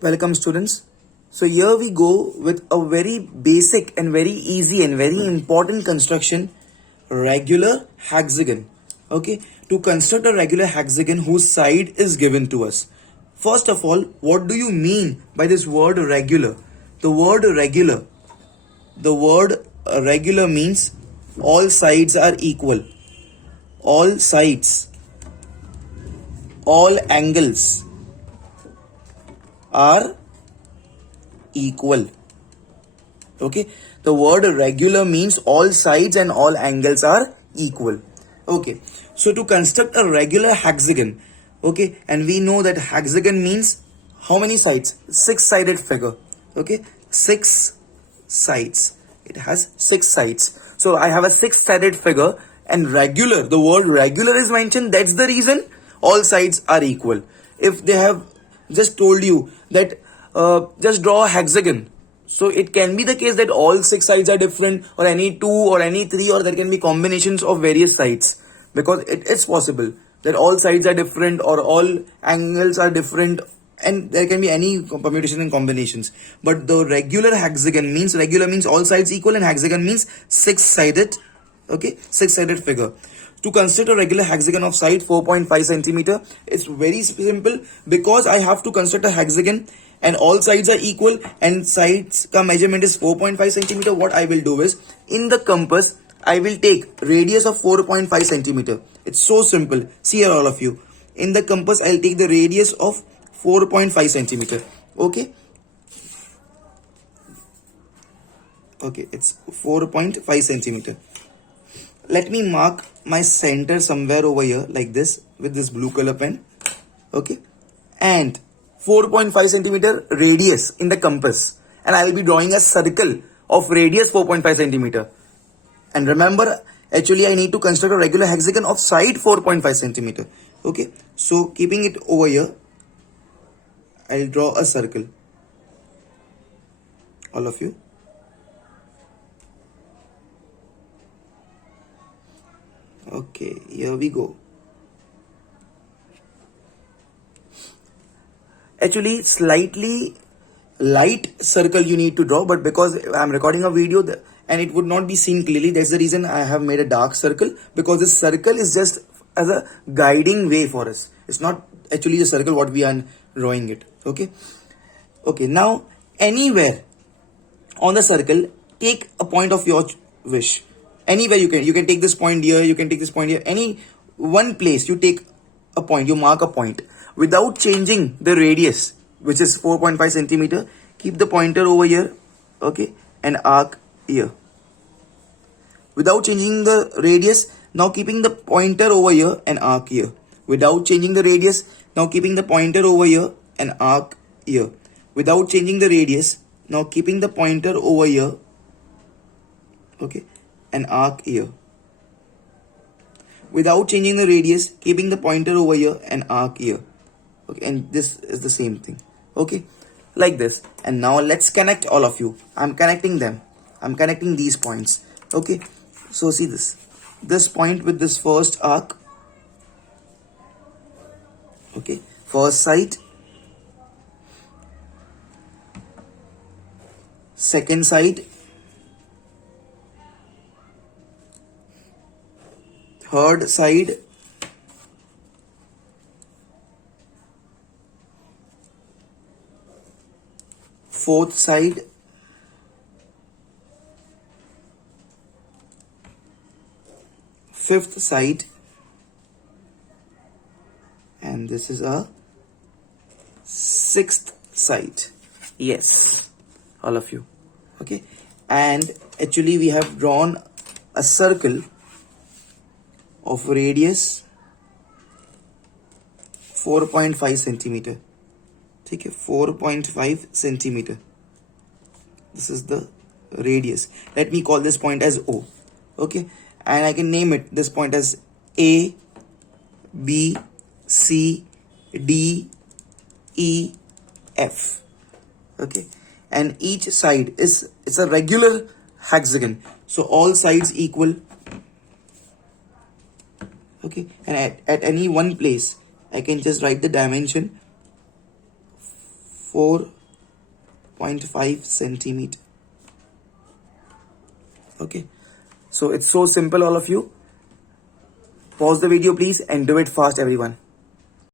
Welcome students. So here we go with a very basic and very easy and very important construction, regular hexagon. Okay, to construct a regular hexagon whose side is given to us. First of all, what do you mean by this word regular? The word regular, the word regular means all sides are equal. All sides, all angles are equal. Okay, the word regular means all sides and all angles are equal. Okay, so to construct a regular hexagon, okay, and we know that hexagon means how many sides? Six-sided figure. Okay, six sides. It has six sides. So I have a six-sided figure, and regular, the word regular is mentioned. That's the reason all sides are equal. If they have just told you that just draw a hexagon, so it can be the case that all six sides are different, or any two, or any three, or there can be combinations of various sides, because it is possible that all sides are different or all angles are different, and there can be any permutation and combinations. But the regular hexagon means, regular means all sides equal, and hexagon means six-sided. Okay, six-sided figure. To construct a regular hexagon of side 4.5 centimeter, it's very simple, because I have to construct a hexagon and all sides are equal and sides ka measurement is 4.5 centimeter. What I will do is, in the compass I will take radius of 4.5 centimeter. It's so simple. See here, all of you. In the compass I'll take the radius of 4.5 centimeter. Okay, it's 4.5 centimeter. Let me mark my center somewhere over here like this with this blue color pen. Okay, and 4.5 centimeter radius in the compass, and I will be drawing a circle of radius 4.5 centimeter. And remember, actually I need to construct a regular hexagon of side 4.5 centimeter. Okay, so keeping it over here, I'll draw a circle. All of you. Okay, here we go. Actually, slightly light circle you need to draw, but because I'm recording a video and it would not be seen clearly, that's the reason I have made a dark circle, because this circle is just as a guiding way for us. It's not actually the circle what we are drawing it. Okay, now anywhere on the circle, take a point of your wish. Anywhere you can take this point here, you can take this point here, any one place you take a point, you mark a point without changing the radius, which is 4.5 centimeter. Keep the pointer over here, okay, and arc here without changing the radius. Now keeping the pointer over here and arc here without changing the radius. Now keeping the pointer over here and arc here without changing the radius. Now keeping the pointer over here, okay, and arc here without changing the radius, keeping the pointer over here and arc here. Okay, and this is the same thing. Okay, like this. And now let's connect all of you. I'm connecting them. I'm connecting these points. Okay, so see this point with this first arc. Okay, first side, second side, third side, fourth side, fifth side, and this is a sixth side. Yes, all of you. Okay, and actually we have drawn a circle of radius 4.5 centimeter. Okay, 4.5 centimeter. This is the radius. Let me call this point as O. Okay, and I can name it this point as A, B, C, D, E, F. Okay, and each side it's a regular hexagon, so all sides equal. Okay, and at any one place I can just write the dimension 4.5 centimeter. Okay, so it's so simple, all of you. Pause the video please and do it fast, everyone.